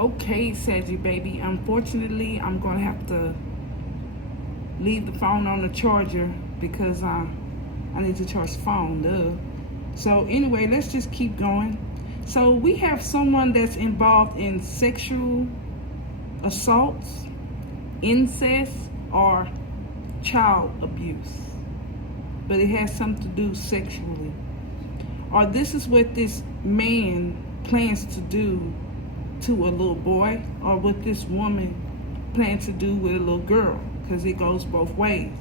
Okay, Saggy baby. Unfortunately, I'm gonna have to leave the phone on the charger because I need to charge the phone. Duh. So anyway, let's just keep going. So we have someone that's involved in sexual assaults, incest, or child abuse, but it has something to do sexually. Or this is what this man plans to do to a little boy, or what this woman plans to do with a little girl, because it goes both ways.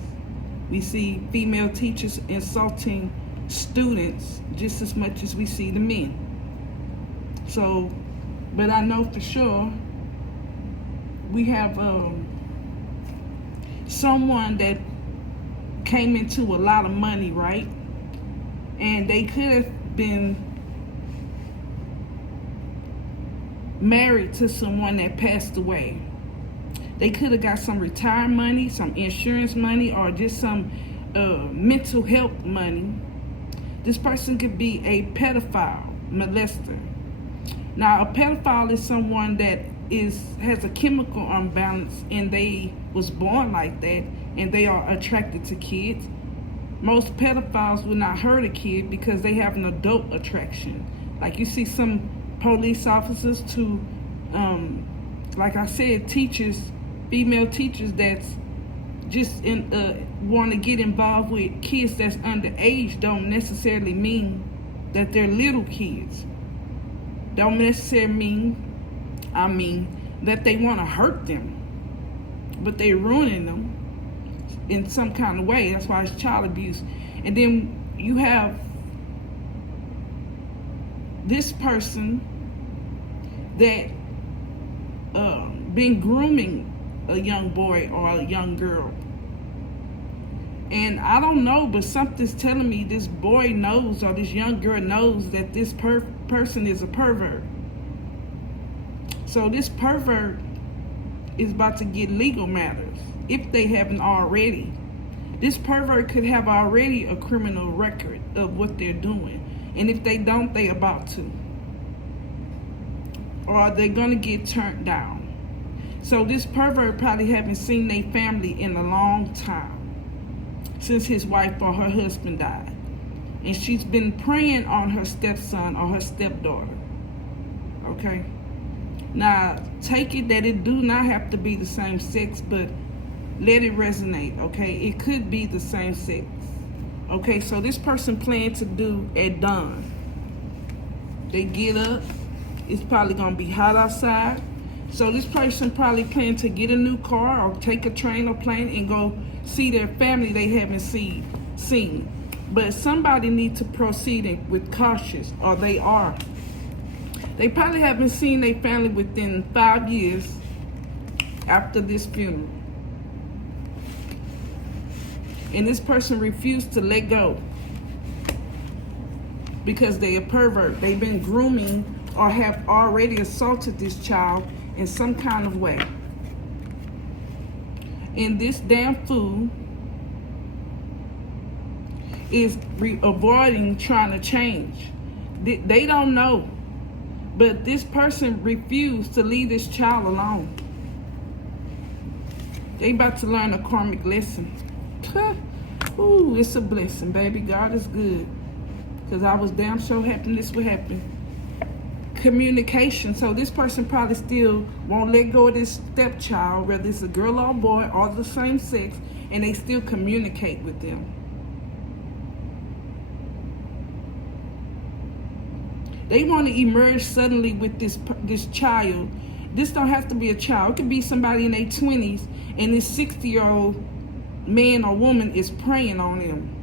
We see female teachers insulting students just as much as we see the men. So, but I know for sure we have someone that came into a lot of money, right? And they could have been married to someone that passed away. They could have got some retirement money, some insurance money, or just some mental health money. This person could be a pedophile, molester. Now, a pedophile is someone that has a chemical imbalance, and they was born like that, and they are attracted to kids. Most pedophiles will not hurt a kid because they have an adult attraction. Like you see some police officers to, like I said, teachers, female teachers that's just want to get involved with kids that's underage don't necessarily mean that they're little kids. Don't necessarily mean that they want to hurt them, but they're ruining them in some kind of way. That's why it's child abuse. And then you have this person that been grooming a young boy or a young girl. And I don't know, but something's telling me this boy knows, or this young girl knows, that this person is a pervert. So this pervert is about to get legal matters, if they haven't already. This pervert could have already a criminal record of what they're doing. And if they don't, they about to. Or they're gonna get turned down. So this pervert probably haven't seen their family in a long time, since his wife or her husband died. And she's been preying on her stepson or her stepdaughter. Okay? Now, take it that it do not have to be the same sex, but let it resonate, okay? It could be the same sex. Okay, so this person planned to do at dawn. They get up. It's probably going to be hot outside. So this person probably planned to get a new car or take a train or plane and go see their family they haven't seen. But somebody needs to proceed with cautious, or they are. They probably haven't seen their family within 5 years after this funeral. And this person refused to let go because they're a pervert. They've been grooming or have already assaulted this child in some kind of way. And this damn fool is avoiding trying to change. They don't know, but this person refused to leave this child alone. They about to learn a karmic lesson. Ooh, it's a blessing, baby. God is good. Because I was damn sure hoping this would happen. Communication. So this person probably still won't let go of this stepchild, whether it's a girl or a boy or the same sex, and they still communicate with them. They want to emerge suddenly with this child. This don't have to be a child. It could be somebody in their 20s, and this 60-year-old man or woman is preying on them.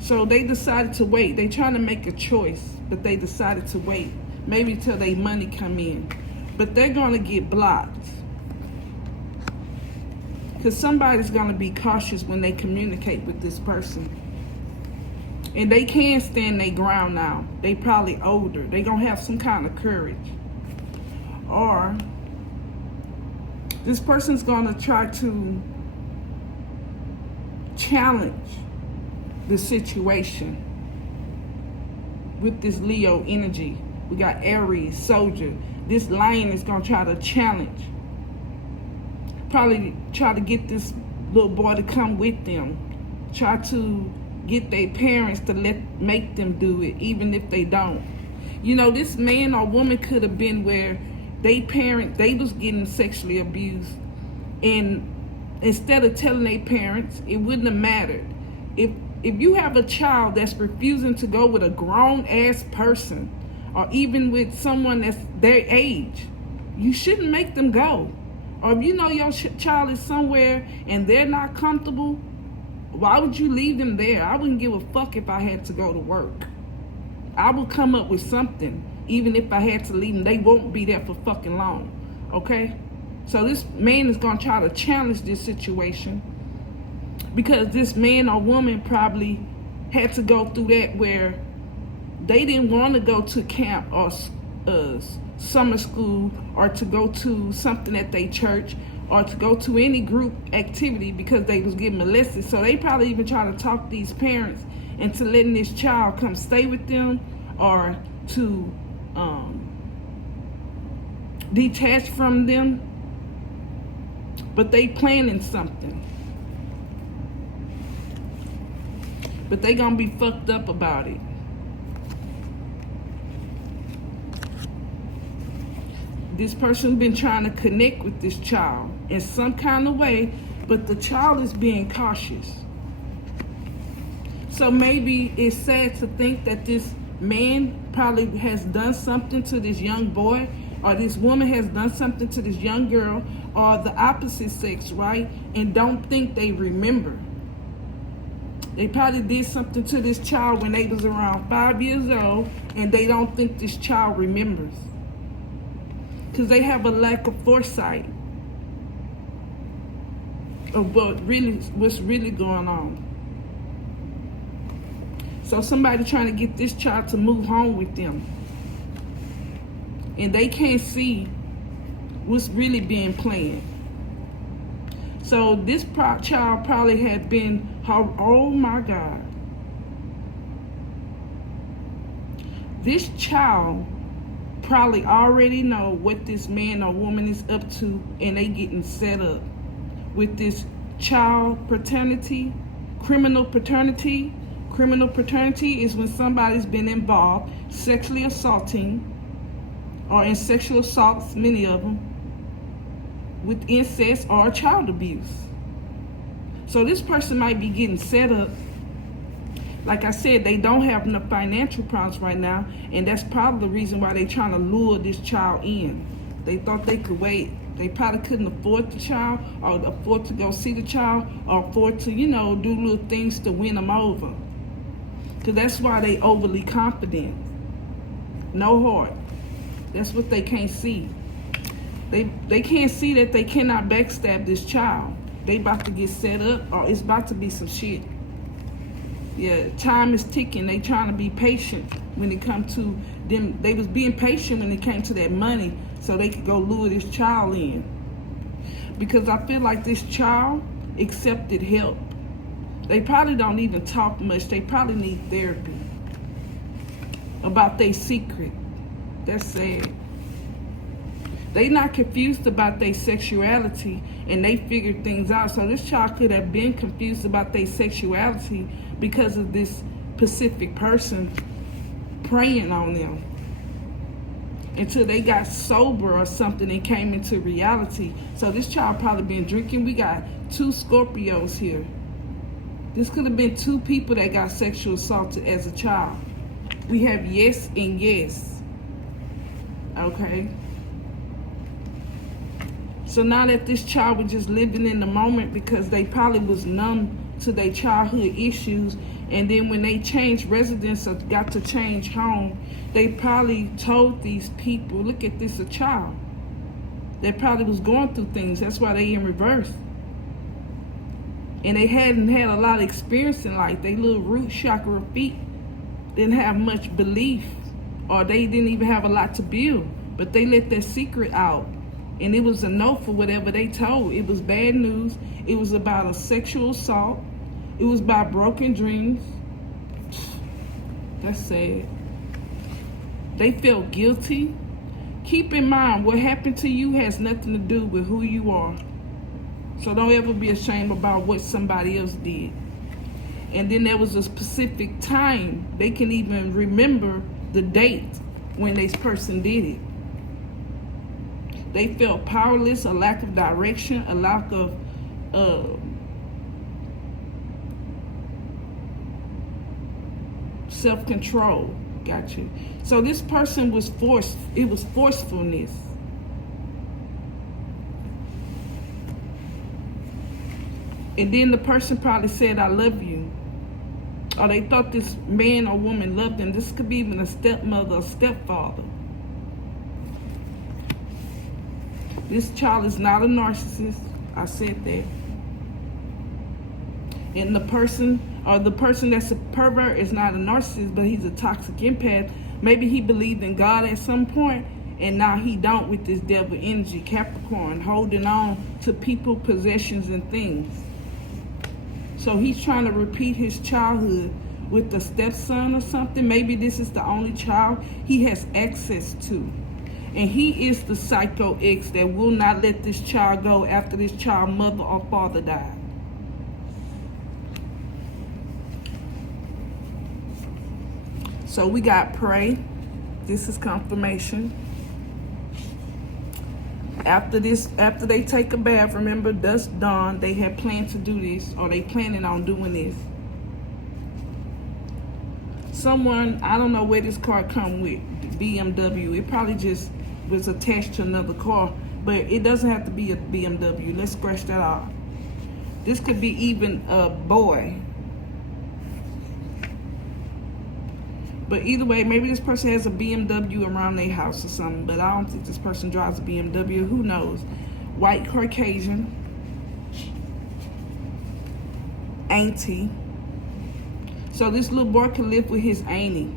So they decided to wait. They trying to make a choice, but they decided to wait. Maybe till their money come in. But they're going to get blocked. Because somebody's going to be cautious when they communicate with this person. And they can't stand their ground now. They probably older. They going to have some kind of courage. Or this person's going to try to challenge the situation with this Leo energy, We got Aries, soldier. This lion is going to try to challenge. Probably try to get this little boy to come with them. Try to get their parents to make them do it, even if they don't. You know, this man or woman could have been where they was getting sexually abused. And instead of telling their parents, it wouldn't have mattered. If you have a child that's refusing to go with a grown-ass person, or even with someone that's their age, you shouldn't make them go. Or if you know your child is somewhere and they're not comfortable, why would you leave them there? I wouldn't give a fuck if I had to go to work. I would come up with something, even if I had to leave them. They won't be there for fucking long, okay? So this man is going to try to challenge this situation, because this man or woman probably had to go through that where they didn't want to go to camp or summer school, or to go to something at their church, or to go to any group activity because they was getting molested. So they probably even try to talk these parents into letting this child come stay with them, or to detach from them. But they planning something. But they gonna be fucked up about it. This person been trying to connect with this child in some kind of way, but the child is being cautious. So maybe it's sad to think that this man probably has done something to this young boy, or this woman has done something to this young girl, or the opposite sex, right? And don't think they remember. They probably did something to this child when they was around 5 years old, and they don't think this child remembers. Because they have a lack of foresight of what's really going on. So somebody trying to get this child to move home with them, and they can't see what's really being planned. So this child probably had been, oh my God. This child probably already know what this man or woman is up to, and they getting set up with this child paternity, criminal paternity. Criminal paternity is when somebody's been involved sexually assaulting, or in sexual assaults, many of them, with incest or child abuse. So this person might be getting set up. Like I said, they don't have enough financial problems right now, and that's probably the reason why they're trying to lure this child in. They thought they could wait. They probably couldn't afford the child, or afford to go see the child, or afford to, do little things to win them over. Because that's why they overly confident. No heart. That's what they can't see. They can't see that they cannot backstab this child. They about to get set up, or it's about to be some shit. Yeah, time is ticking. They trying to be patient when it comes to them. They was being patient when it came to that money, so they could go lure this child in. Because I feel like this child accepted help. They probably don't even talk much. They probably need therapy about their secret. That's sad. They not confused about their sexuality, and they figured things out. So this child could have been confused about their sexuality because of this specific person preying on them until they got sober or something and came into reality. So this child probably been drinking. We got 2 Scorpios here. This could have been 2 people that got sexual assaulted as a child. We have yes and yes. Okay. So now that this child was just living in the moment because they probably was numb to their childhood issues, and then when they changed residence or got to change home, they probably told these people, look at this, a child. They probably was going through things. That's why they in reverse. And they hadn't had a lot of experience in life. They little root chakra feet didn't have much belief, or they didn't even have a lot to build. But they let their secret out. And it was a no for whatever they told. It was bad news. It was about a sexual assault. It was about broken dreams. That's sad. They felt guilty. Keep in mind, what happened to you has nothing to do with who you are. So don't ever be ashamed about what somebody else did. And then there was a specific time. They can even remember the date when this person did it. They felt powerless, a lack of direction, a lack of self-control. Got you. So this person was forced. It was forcefulness. And then the person probably said, I love you. Or they thought this man or woman loved them. This could be even a stepmother or stepfather. This child is not a narcissist. I said that. And the person that's a pervert is not a narcissist, but he's a toxic empath. Maybe he believed in God at some point, and now he don't with this devil energy, Capricorn, holding on to people, possessions, and things. So he's trying to repeat his childhood with a stepson or something. Maybe this is the only child he has access to. And he is the psycho ex that will not let this child go after this child's mother or father died. So we got pray. This is confirmation. After they take a bath, remember, dusk dawn, they had planned to do this, or they planning on doing this. Someone, I don't know where this car come with, BMW. It probably just was attached to another car, but it doesn't have to be a BMW. Let's scratch that off. This could be even a boy. But either way, maybe this person has a BMW around their house or something, but I don't think this person drives a BMW. Who knows? White Caucasian. Auntie. So this little boy could live with his auntie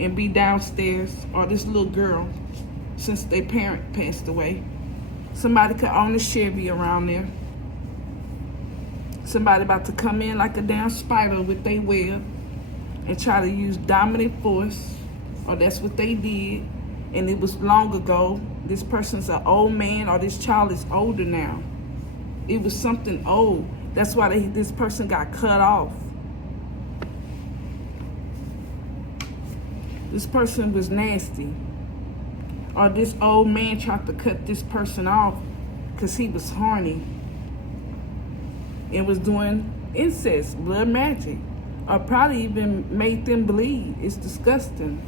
and be downstairs, or this little girl, since their parent passed away. Somebody could own a Chevy around there. Somebody about to come in like a damn spider with their web and try to use dominant force, or that's what they did, and it was long ago. This person's an old man, or this child is older now. It was something old. That's why this person got cut off. This person was nasty. Or this old man tried to cut this person off because he was horny and was doing incest, blood magic. Or probably even made them bleed. It's disgusting.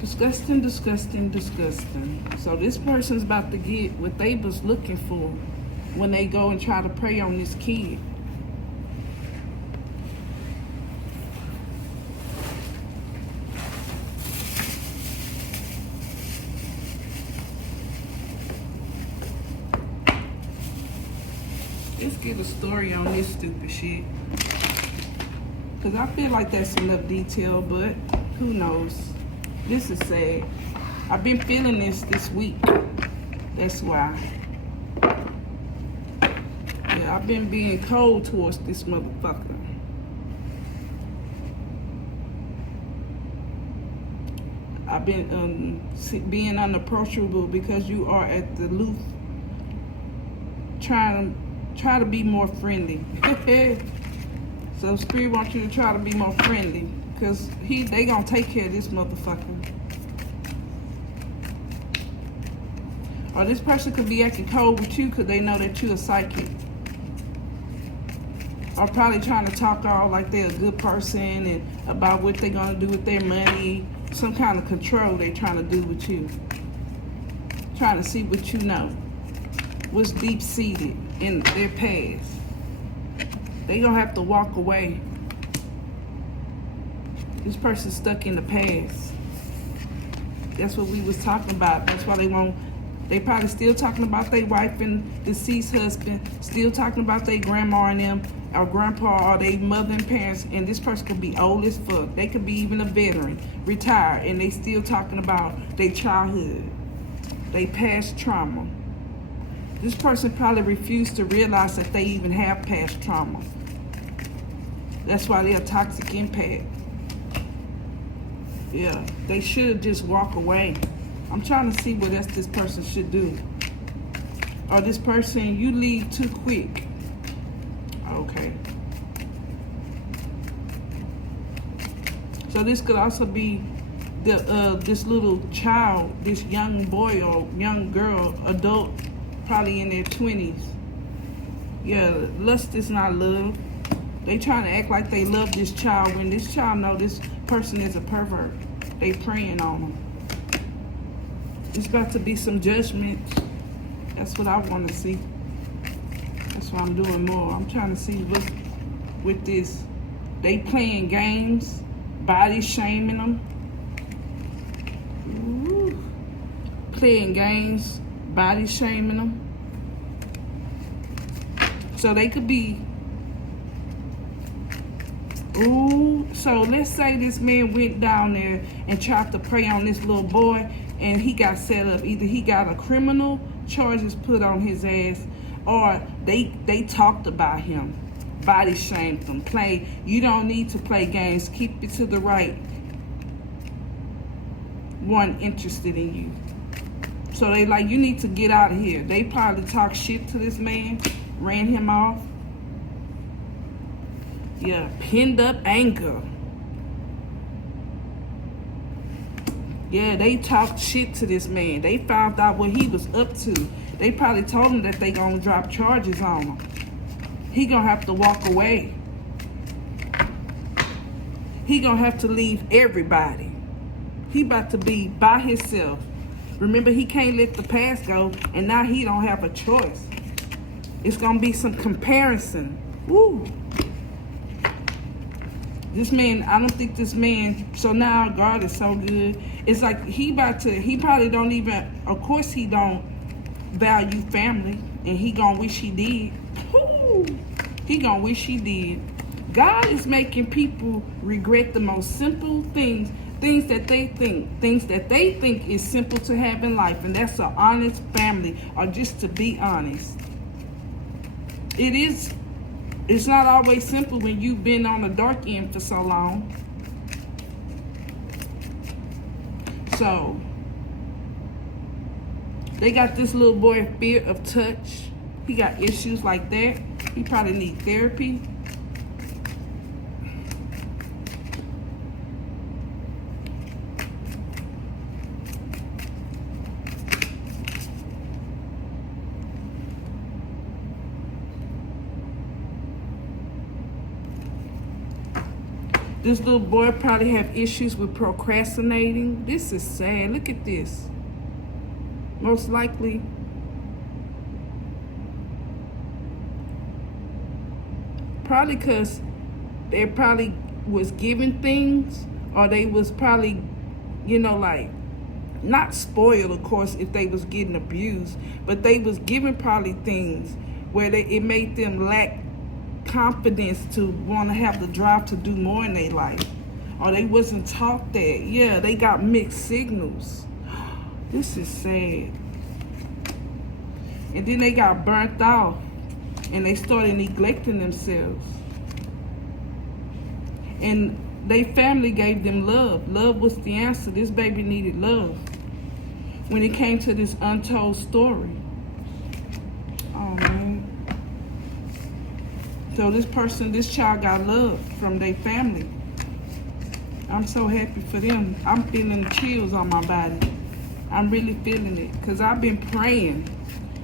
Disgusting, disgusting, disgusting. So this person's about to get what they was looking for when they go and try to prey on this kid. Let's get a story on this stupid shit. Because I feel like that's enough detail, but who knows? This is sad. I've been feeling this week. That's why. Yeah, I've been being cold towards this motherfucker. I've been being unapproachable because you are at the loop try to be more friendly. So Spirit wants you to try to be more friendly, because they gonna take care of this motherfucker. Or this person could be acting cold with you because they know that you're a psychic. Or probably trying to talk all like they're a good person and about what they're gonna do with their money. Some kind of control they're trying to do with you. Trying to see what you know. What's deep-seated in their past. They gonna have to walk away. This person's stuck in the past. That's what we was talking about. That's why they probably still talking about their wife and deceased husband, still talking about their grandma and them, or grandpa, or their mother and parents, and this person could be old as fuck. They could be even a veteran, retired, and they still talking about their childhood, their past trauma. This person probably refused to realize that they even have past trauma. That's why they're a toxic empath. Yeah, they should just walk away. I'm trying to see what else this person should do. Or this person, you leave too quick. Okay. So this could also be this little child, this young boy or young girl, adult, probably in their 20s. Yeah, lust is not love. They trying to act like they love this child when this child know this person is a pervert. They preying on them. It's about to be some judgment. That's what I want to see. That's why I'm doing more. I'm trying to see what's with this. They playing games, body shaming them. Ooh. Playing games, body shaming them. So they could be, ooh, so let's say this man went down there and tried to prey on this little boy and he got set up. Either he got a criminal charges put on his ass or they talked about him, body shamed him, play. You don't need to play games. Keep it to the right one interested in you. So they like, you need to get out of here. They probably talk shit to this man, ran him off. Yeah, pinned up anger. Yeah, they talked shit to this man. They found out what he was up to. They probably told him that they gonna drop charges on him. He gonna have to walk away. He gonna have to leave everybody. He about to be by himself. Remember, he can't let the past go, and now he don't have a choice. It's gonna be some comparison. Woo. This man, I don't think this man, so now God is so good. It's like he probably don't even, of course he don't value family, and he gonna wish he did. Woo. He gonna wish he did. God is making people regret the most simple things, things that they think is simple to have in life, and that's an honest family, or just to be honest. It's not always simple when you've been on the dark end for so long. So, they got this little boy fear of touch. He got issues like that. He probably need therapy. This little boy probably have issues with procrastinating. This is sad. Look at this. Most likely, probably because they probably was given things, or they was probably, like, not spoiled, of course, if they was getting abused, but they was given probably things where it made them lack confidence to want to have the drive to do more in their life, or they wasn't taught that. Yeah, they got mixed signals. This is sad. And then they got burnt out and they started neglecting themselves, and their family gave them love. Love was the answer. This baby needed love when it came to this untold story. Oh man. So this child got love from their family. I'm so happy for them. I'm feeling the chills on my body. I'm really feeling it, because I've been praying.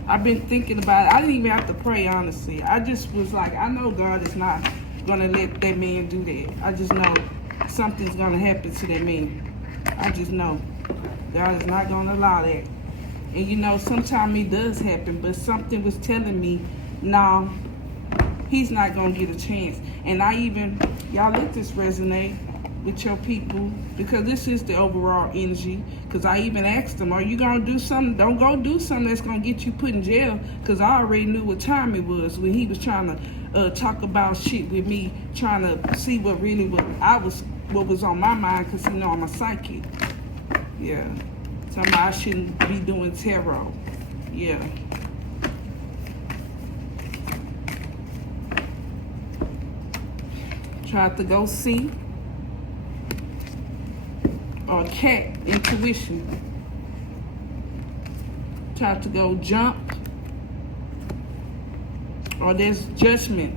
I've been thinking about it. I didn't even have to pray, honestly. I just was like, I know God is not going to let that man do that. I just know something's going to happen to that man. I just know God is not going to allow that. And sometimes it does happen, but something was telling me, no, he's not going to get a chance. And y'all let this resonate with your people, because this is the overall energy. Because I even asked them, are you going to do something? Don't go do something that's going to get you put in jail, because I already knew what time it was when he was trying to talk about shit with me, trying to see what was on my mind, because I'm a psychic. Yeah. Somebody I shouldn't be doing tarot. Yeah. Tried to go see or cat intuition. Tried to go jump, or there's judgment.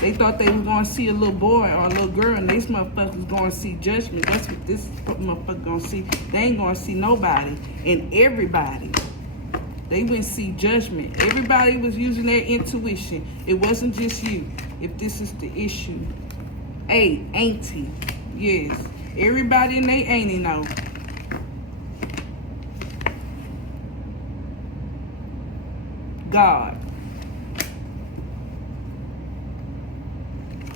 They thought they were going to see a little boy or a little girl, and these motherfuckers going to see judgment. That's what this motherfucker going to see. They ain't going to see nobody and everybody. They wouldn't see judgment. Everybody was using their intuition. It wasn't just you, if this is the issue. Hey, auntie. Yes. Everybody and they auntie know. God.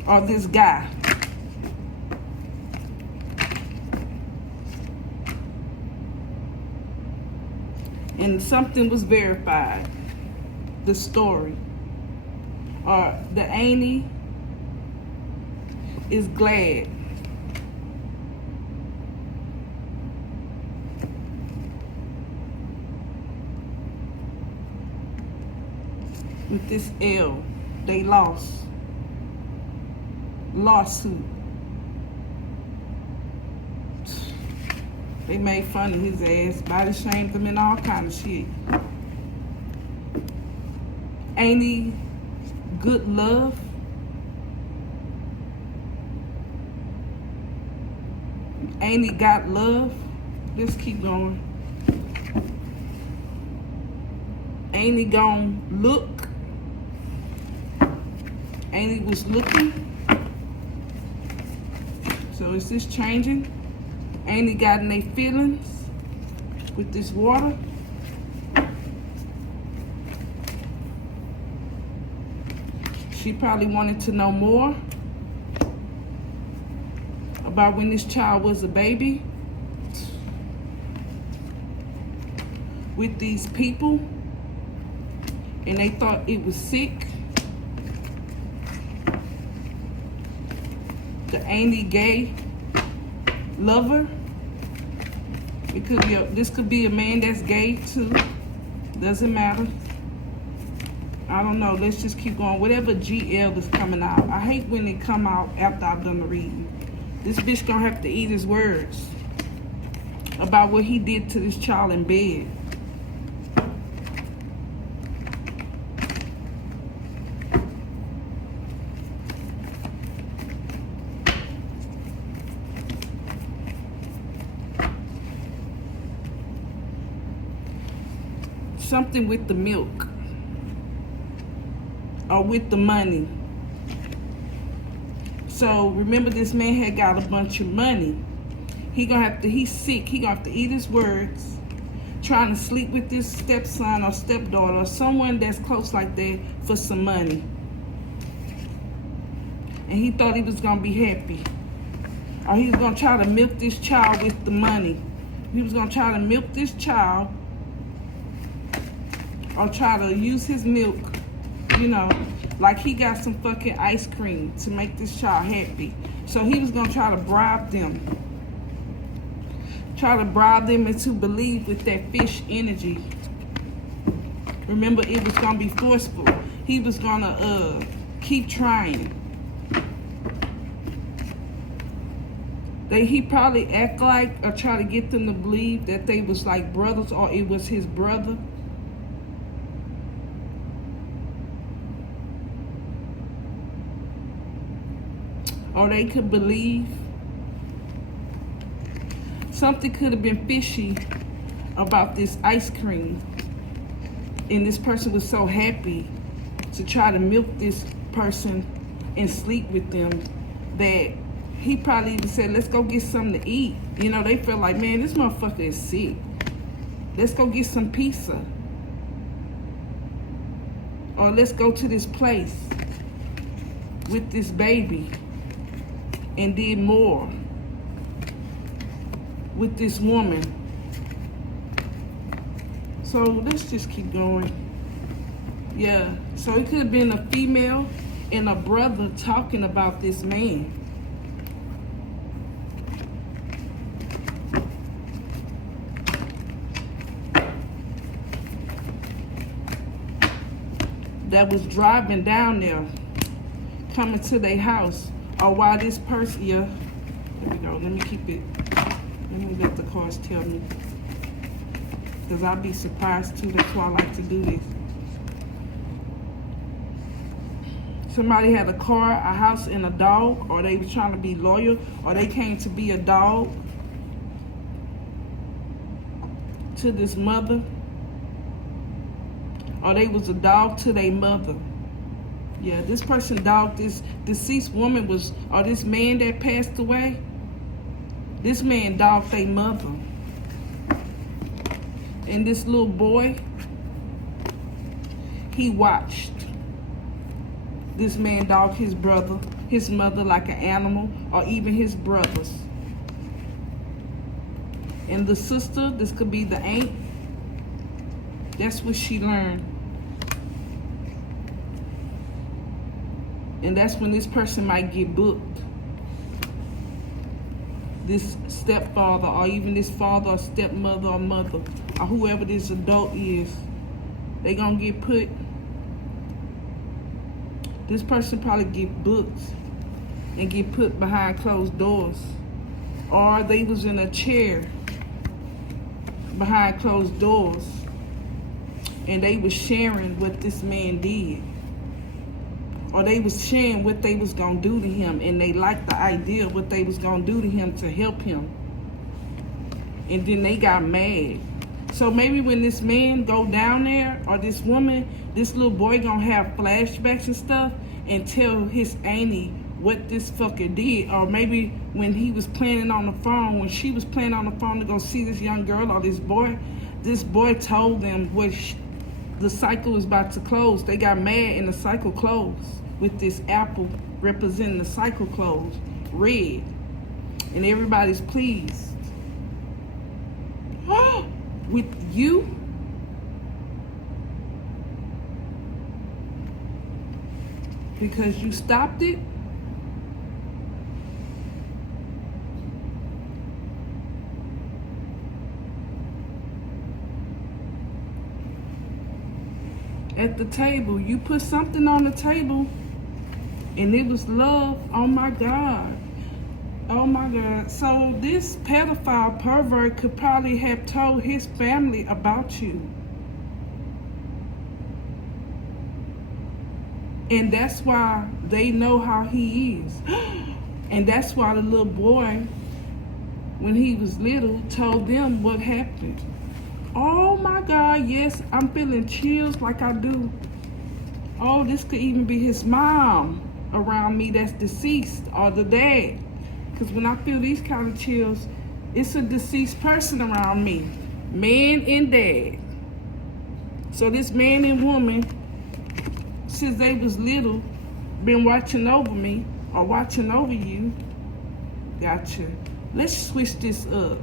Or this guy. And something was verified. The story. Or the auntie is glad. With this L, they lost. Lawsuit. They made fun of his ass, body shamed him and all kind of shit. Ain't he good love? Ain't he got love? Let's keep going. Ain't he gonna look? Ain't he was looking? So is this changing? Ain't he got any feelings with this water? She probably wanted to know more about when this child was a baby with these people, and they thought it was sick. The auntie gay lover. It could be this could be a man that's gay too. Doesn't matter. I don't know. Let's just keep going. Whatever GL is coming out. I hate when it come out after I've done the reading. This bitch gonna have to eat his words about what he did to this child in bed. Something with the milk or with the money. So remember, this man had got a bunch of money. He's sick. He gonna have to eat his words, trying to sleep with this stepson or stepdaughter or someone that's close like that for some money. And he thought he was gonna be happy. Or he was gonna try to milk this child with the money. He was gonna try to milk this child or try to use his milk, you know, like he got some fucking ice cream to make this child happy. So he was gonna try to bribe them. Try to bribe them into believe with that fish energy. Remember, it was gonna be forceful. He was gonna keep trying. He probably act like or try to get them to believe that they was like brothers, or it was his brother. Or they could believe. Something could have been fishy about this ice cream. And this person was so happy to try to milk this person and sleep with them that he probably even said, let's go get something to eat. You know, they felt like, man, this motherfucker is sick. Let's go get some pizza. Or let's go to this place with this baby. And did more with this woman. So let's just keep going. Yeah, so it could have been a female and a brother talking about this man. That was driving down there, coming to their house. Or while this person, yeah, there we go, let me keep it cards tell me. Because I'll be surprised too. That's why I like to do this. Somebody had a car, a house, and a dog, or they were trying to be loyal, or they came to be a dog to this mother, or they was a dog to their mother. Yeah, this person dogged this deceased woman was, or this man that passed away, this man dogged their mother. And this little boy, he watched this man dog his brother, his mother like an animal, or even his brothers. And the sister, this could be the aunt, that's what she learned. And that's when this person might get booked. This stepfather, or even this father or stepmother or mother, or whoever this adult is, they gonna get put. This person probably get booked and get put behind closed doors. Or they was in a chair behind closed doors and they was sharing what this man did. Or they was sharing what they was gonna do to him, and they liked the idea of what they was gonna do to him to help him. And then they got mad. So maybe when this man go down there, or this woman, this little boy gonna have flashbacks and stuff and tell his auntie what this fucker did. Or maybe when he was planning on the phone, when she was planning on the phone to go see this young girl or this boy told them what the cycle was about to close. They got mad and the cycle closed with this apple representing the cycle closed, red. And everybody's pleased. With you? Because you stopped it? At the table, you put something on the table and it was love. Oh my God. Oh my God. So this pedophile pervert could probably have told his family about you. And that's why they know how he is. And that's why the little boy, when he was little, told them what happened. Oh my God, yes, I'm feeling chills like I do. Oh, this could even be his mom around me that's deceased, or the dad. Because when I feel these kind of chills, it's a deceased person around me, man and dad. So this man and woman, since they was little, been watching over me or watching over you. Gotcha. Let's switch this up.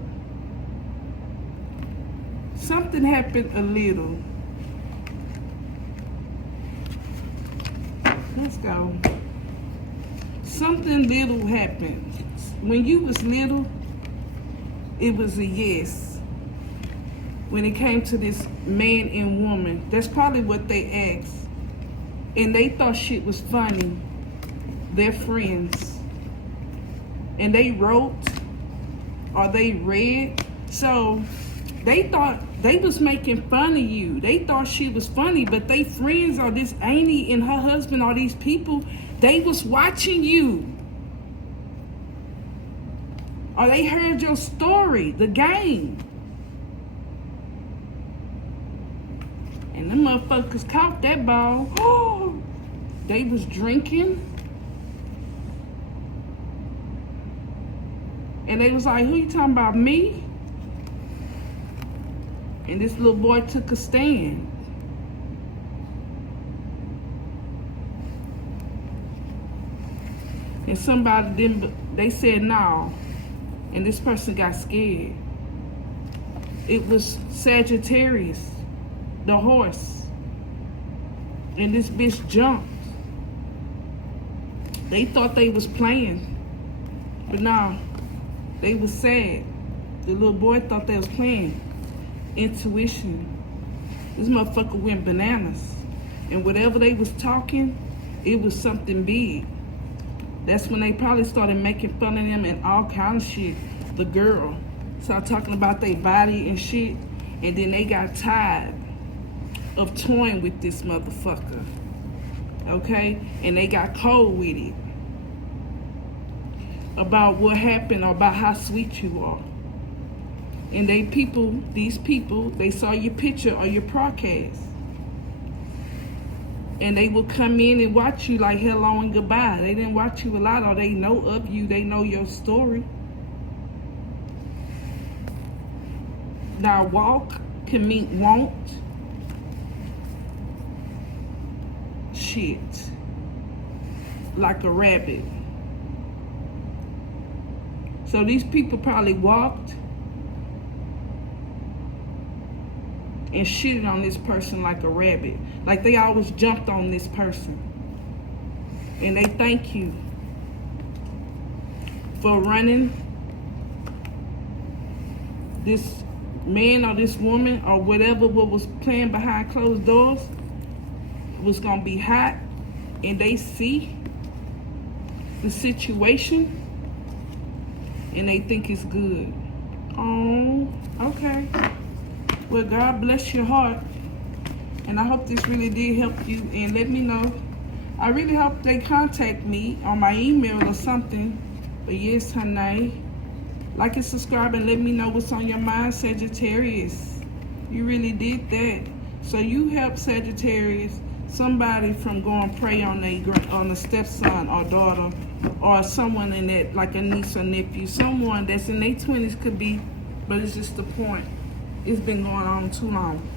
Something happened a little. Let's go. Something little happened. When you was little, it was a yes. When it came to this man and woman, that's probably what they asked. And they thought shit was funny. They're friends. And they wrote or they read. So they thought they was making fun of you. They thought shit was funny, but they friends, or this auntie and her husband, or these people, they was watching you. Or they heard your story, the game. And them motherfuckers caught that ball. Oh, they was drinking. And they was like, who you talking about, me? And this little boy took a stand. And somebody didn't, they said no. And this person got scared. It was Sagittarius, the horse. And this bitch jumped. They thought they was playing. But nah, they was sad. The little boy thought they was playing. Intuition. This motherfucker went bananas. And whatever they was talking, it was something big. That's when they probably started making fun of them and all kind of shit. The girl. Start talking about their body and shit. And then they got tired of toying with this motherfucker. Okay? And they got cold with it. About what happened or about how sweet you are. And these people, they saw your picture or your broadcast. And they will come in and watch you like hello and goodbye. They didn't watch you a lot, or they know of you. They know your story. Now, walk can mean won't. Shit. Like a rabbit. So these people probably walked and shitted on this person like a rabbit. Like they always jumped on this person. And they thank you for running this man or this woman or whatever what was playing behind closed doors was gonna be hot, and they see the situation and they think it's good. Oh, okay. Well, God bless your heart. And I hope this really did help you. And let me know. I really hope they contact me on my email or something. But yes, honey. Like and subscribe and let me know what's on your mind, Sagittarius. You really did that. So you helped Sagittarius, somebody from going prey on a stepson or daughter, or someone in that, like a niece or nephew, someone that's in their 20s could be, but it's just the point. It's been going on too long.